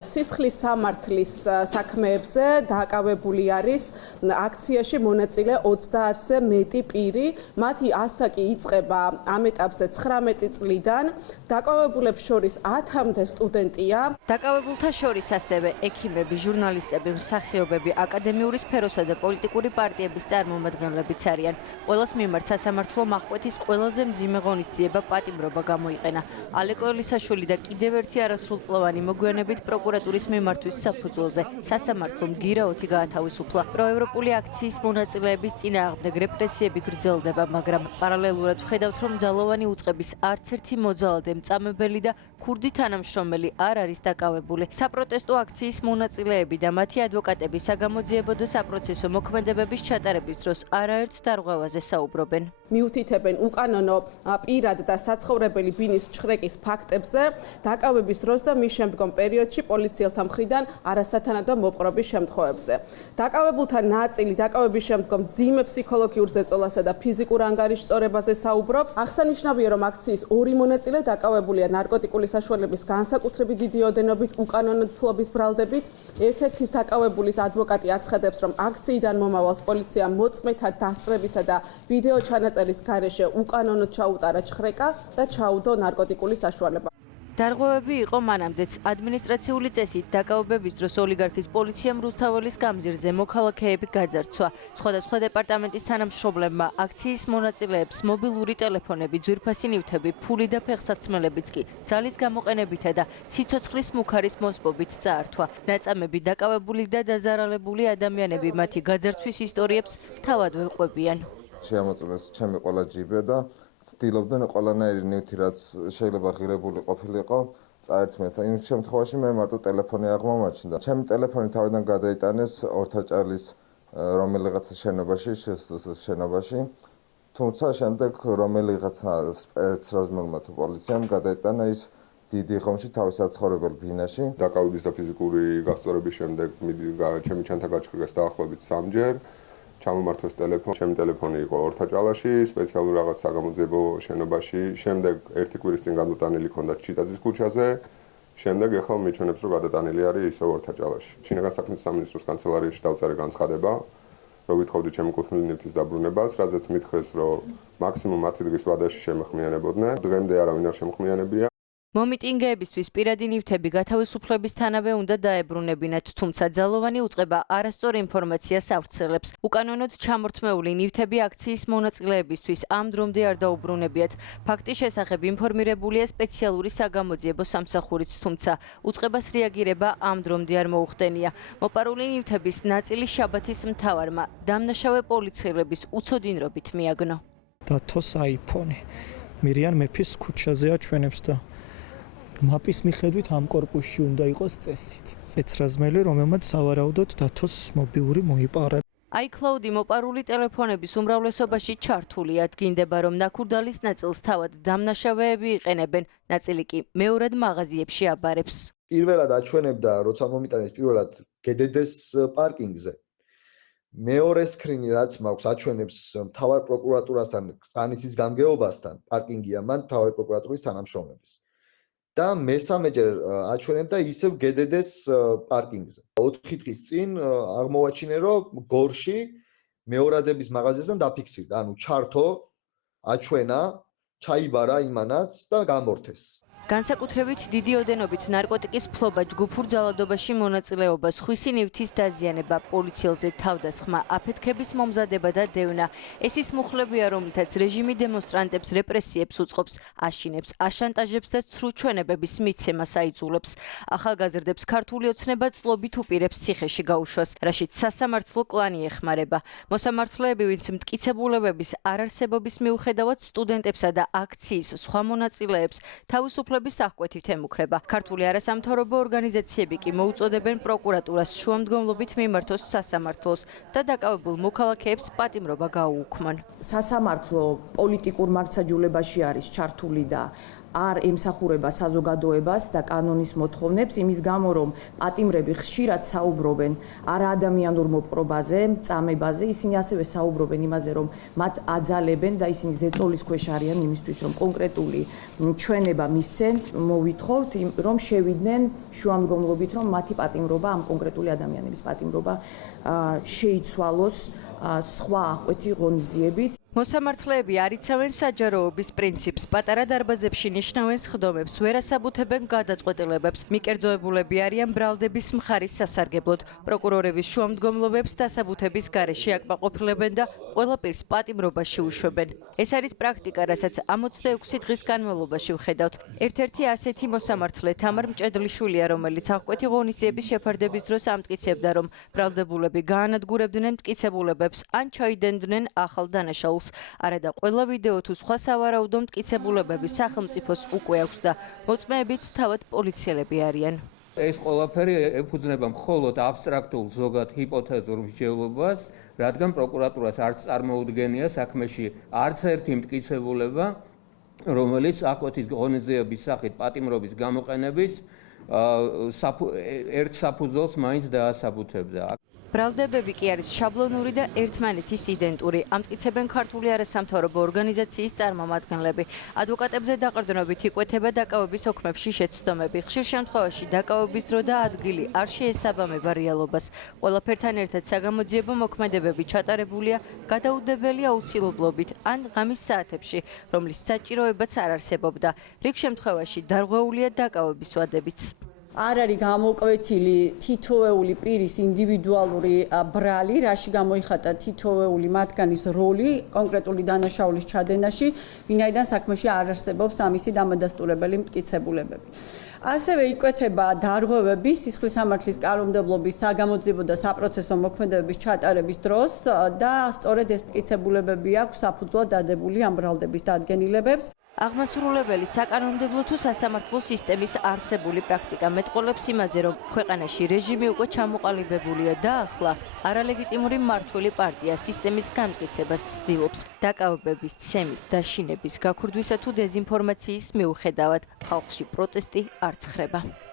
სისხლის სამართლის საქმეებზე დაკავებული არის აქციაში მონაწილე 30-ზე მეტი პირი. მათი ასაკი იწყება ამ ეტაპზე 19 წლიდან. დაკავებულებს შორის 10-მდე სტუდენტია. დაკავებულთა შორის ასევე ექიმები, ჟურნალისტები, მსახიობები, აკადემიური სფეროსა და პოლიტიკური პარტიების წარმომადგენლებიც არიან. ყველას მიმართ სასამართლო მახკვეთის ყველაზე მძიმე ღონისძიება პატიმრობა გამოიყენა. ალეკო ელისაშვილი და კიდევ ერთი არასრულწლოვანი მოგვიანებით პროკურატურის მიმართვის საფუძველზე სასამართლომ გირაოთი გაათავისუფლა. პროევროპული აქციის მონაწილეების წინააღმდეგ რეპრესიები გრძელდება, მაგრამ პარალელურად ვხედავთ, რომ ძალოვანი უწყების არც ერთი მოძალადე, მწამებელი და ქურდი თანამშრომელი არ არის დაკავებული. საპროტესტო აქციის მონაწილეები და მათი ადვოკატები საგამოძიებო და საპროცესო მოქმედებების ჩატარების დროს არაერთ დარღვევაზე საუბრობენ. მიუთითებენ უკანონო პირად და საცხოვრებელი ბინის ჩხრეკის ფაქტებზე, დაკავების დროს და მის შემდგომ პერიოდში პოლიციელთა მხრიდან არასათანადო მოპყრობის შემთხვევებზე. დაკავებულთა ნაწილი დაკავების შემდგომ მძიმე ფსიქოლოგიურ ზეწოლასა და ფიზიკურ ანგარიშწორებაზე საუბრობს. აღსანიშნავია, რომ აქციის ორი მონაწილე დაკავებულია ნარკოტიკული საშუალების განსაკუთრებით დიდი ოდენობით უკანონოდ ფლობის ბრალდებით. ერთ-ერთის დაკავებულის ადვოკატი აცხადებს, რომ აქციიდან მომავალს პოლიციამ მოწმეთა დასწრებისა და ვიდეო ჩანაწერის გარეშე უკანონოდ ჩაუტარა ჩხრეკა და ჩაუდო ნარკოტიკული საშუალება. დარღვევები იყო მანამდეც. ადმინისტრაციული წესით დაკავებების დროს ოლიგარქის პოლიციამ რუსთაველის გამზირზე მოქალაქეები გაძარცვა. სხვადასხვა დეპარტამენტის თანამშრომლებმა აქციის მონაწილეებს მობილური ტელეფონები, ძვირფასი ნივთები, ფული და ფეხსაცმელებიც კი ძალის გამოყენებითა და სიცოცხლის მუქარის მოსპობით წაართვა. ნაწამები დაკავებული და დაზარალებული ადამიანები მათი გაძარცვის ისტორიებს თავადვე ყვებიან. შეამოწმეს ჩემი ყველა ჯიბე და ცდილობდნენ ყველანაირი ნივთი, რაც შეიძლება ღირებული ყოფილიყო, წაერთმიათ. იმ შემთხვევაში მე მარტო ტელეფონი აღმომაჩნდა. ჩემი ტელეფონი თავიდან გადაიტანეს ორთაჭალის რომელიღაცა შენობაში, თუმცა შემდეგ რომელიღაცა სპეცრაზმელმა თუ პოლიციამ გადაიტანა ის დიდი ხომში თავის საცხოვრებელ ბინაში. დაკავების და ფიზიკური გასწორების შემდეგ ჩემი ჩანთა გაჩქრას დაახლოებით 3-ჯერ. ჩამომართვეს ტელეფონი, ჩემი ტელეფონი იყო ორთაჭალაში, სპეციალურ რაღაც საგამოძიებო შენობაში, შემდეგ ერთი კვირის წინ გადმოტანილი ჰქონდა ჩიტაძის ქუჩაზე, შემდეგ ეხლა მიჩვენებს, რომ გადატანილი არის ისევ ორთაჭალაში. შინაგან საქმეთა სამინისტროს კანცელარიაში დავწერე განცხადება, რომ ვითხოვდი ჩემი კუთვნილი ნივთის დაბრუნებას, რაზეც მითხრეს, რომ მაქსიმუმ 10 დღის ვადაში შემხმიანებოდნენ. დღემდე არავინ არ შემხმიანებია. მომიტინგეებისთვის პირადი ნივთები გათავისუფლებისთანავე უნდა დაებრუნებინათ, თუმცა ძალოვანი უწყება არასწორ ინფორმაციას ავრცელებს. უკანონოდ ჩამორთმეული ნივთები აქციის მონაწილეებისთვის ამ დრომდე არ დაუბრუნებიათ. ფაქტის შესახებ ინფორმირებულია სპეციალური საგამოძიებო სამსახურიც, თუმცა უწყებას რეაგირება ამ დრომდე არ მოუხდენია. მოპარული ნივთების ნაწილი შაბათის მთავარმა დამნაშავე პოლიციელების უცოდინრობით მიაგნო. დათოს აიფონი მირიან მეფის ქუჩაზე აჩვენებს და მაპის მიხედვით ამ კორპუსში უნდა იყოს წესით. სპეცრაზმელი, რომელმაც სავარაუდოდ დათოს მობილური მოიპარა. iCloud-ი მოპარული ტელეფონების უმრავლესობაში ჩართულია. დგინდება, რომ ნაკურდალის ნაწილს თავად დამნაშავეები იყენებენ, ნაწილი კი მეორად მაღაზიებში აბარებს. პირველად აჩვენებდა, როცა მომიტანეს პირველად GDD-ს პარკინგზე. მეორე სკრინი რაც მაქვს აჩვენებს მთავარ პროკურატურასთან წანისის გამგეობასთან, პარკინგია მან მთავარ პროკურატურის თანამშრომლების. და მესამეჯერ აჩვენებდა ისევ GDD-ს პარკინგზე. 4 დღის წინ აღმოვაჩინე, რომ გორში მეორადების მაღაზიასთან დაფიქსირდა, ანუ ჩართო, აჩვენა, ჩაიბარა იმანაც და გამორთეს. განსაკუთრებით დიდი ოდენობით ნარკოტიკის ფლობა, ჯგუფურ ძალადობაში მონაწილეობა, სხვისი ნივთის დაზიანება, პოლიციელზე თავდასხმა, აფეთქების მომზადება და დევნა. ეს ის მუხლებია, რომლითაც რეჟიმი დემონსტრანტებს რეპრესიებს უწყობს, აშინებს, აშანტაჟებს და ცრუ ჩვენებების მიცემას აიძულებს. ახალგაზრდებს ქართული ოცნება წლობით უპირებს ციხეში გაუშვას, რაშიც სასამართლო კლანი ეხმარება. მოსამართლეები, ვინც მტკიცებულებების არარსებობის მიუხედავად სტუდენტებსა და აქციის სხვა მონაწილეებს თავისუფლებას აღკვეთით ემუქრება. ქართული არასამთავრობო ორგანიზაციები კი მოუწოდებენ პროკურატურას შუამდგომლობით მიმართოს სასამართლოს და დაკავებულ მოქალაქეებს პატიმრობა გაუუქმონ. სასამართლო პოლიტიკურ მართლმსაჯულებაში არის ჩართული და არ ემსახურება საზოგადოებას და კანონის მოთხოვნებს, იმის გამო რომ პატიმრები ხშირად საუბრობენ არაადამიანურ მოპყრობაზე, წამებაზე, ისინი ასევე საუბრობენ იმაზე, რომ მათ აძალებენ და ისინი ზეწოლის ქვეშ არიან იმისთვის, რომ კონკრეტული ჩვენება მისცენ, მოვითხოვთ, რომ შევიდნენ შუამდგომლობით, რომ მათი პატიმრობა, ამ კონკრეტული ადამიანების პატიმრობა შეიცვალოს სხვა ყვეთი ღონისძიებით. მოსამართლეები არ იცავენ საჯაროობის პრინციპს, პატარა დარბაზებში ნიშნავენ სხდომებს, ვერ ასაბუთებენ გადაწყვეტილებებს, მიკერძოებულები არიან ბრალდების მხარის სასარგებლოდ, პროკურორების შუამდგომლობებს დასაბუთების გარეშე აკმაყოფილებენ და ყველა პირს პატიმრობაში უშვებენ. ეს არის პრაქტიკა, რასაც 66 დღის განმავლობაში ვხედავთ. ერთ-ერთი ასეთი მოსამართლე თამარ მჭედლიშვილია, რომელიც აღკვეთი ღონისძიების შეფარდების დროს ამტკიცებდა, რომ ბრალდებულები გაანადგურებდნენ მტკიცებულებებს ან ჩაიდენდნენ ახალ დანაშაულს. არადა ყველა ვიდეო თუ სხვა სავარაუდო მტკიცებულებები სახელმწიფოს უკვე აქვს და მოწმეებიც თავად პოლიციელები არიან. ეს ყველაფერი ეფუძნება მხოლოდ აბსტრაქტულ ზოგად ჰიპოთეზურ მსჯელობას, რადგან პროკურატურას არც წარმოუდგენია საქმეში არც ერთი მტკიცებულება, რომელიც აკვეთის ღონისძიების სახით პატიმრობის გამოყენების ერთ საფუძველს მაინც დაასაბუთებდა. ბრალდებები კი არის შაბლონური და ერთმანეთის იდენტური. ამტკიცებენ ქართული არასამთავრობო ორგანიზაციის წარმომადგენლები. ადვოკატებზე დაყრდნობით იკვეთება დაკავების ოქმებში შეცდომები. ხშირ შემთხვევაში დაკავების დრო და ადგილი არ შეესაბამება რეალობას. ყველაფერთან ერთად საგამოძიებო მოქმედებები ჩატარებულია გადაუდებელი აუცილებლობით ან ღამის საათებში, რომლის საჭიროებაც არ არსებობდა. რიგ შემთხვევაში დარღვეულია დაკავების ვადებიც. არ არის გამოკვეთილი თითოეული პირის ინდივიდუალური ბრალი, რაში გამოიხატა თითოეული მათგანის როლი კონკრეტული დანაშაულის ჩადენაში, ვინაიდან საქმეში არ არსებობს ამისი დამადასტურებელი მტკიცებულებები. ასევე იკვეთება დარღვევები სისხლის სამართლის კანონმდებლობის საგამოძიებო და საპროცესო მოქმედებების ჩატარების დროს და სწორედ ეს მტკიცებულებები აქვს საფუძვლად დადებული ამ ბრალდების დადგენილებებს. აღმასრულებელი საკანონმდებლო თუ სასამართლო სისტემის არსებული პრაქტიკა მეტყოლებს იმაზე, რომ ქვეყანაში რეჟიმი უკვე ჩამოყალიბებულია და ახლა არალეგიტიმური მმართველი პარტია სისტემის განმტკიცებას ცდილობს. დაკავებების, ცემის, დაშინების, გაქურდვისა თუ დეზინფორმაციის მიუხედავად ხალხში პროტესტი არ ცხრება.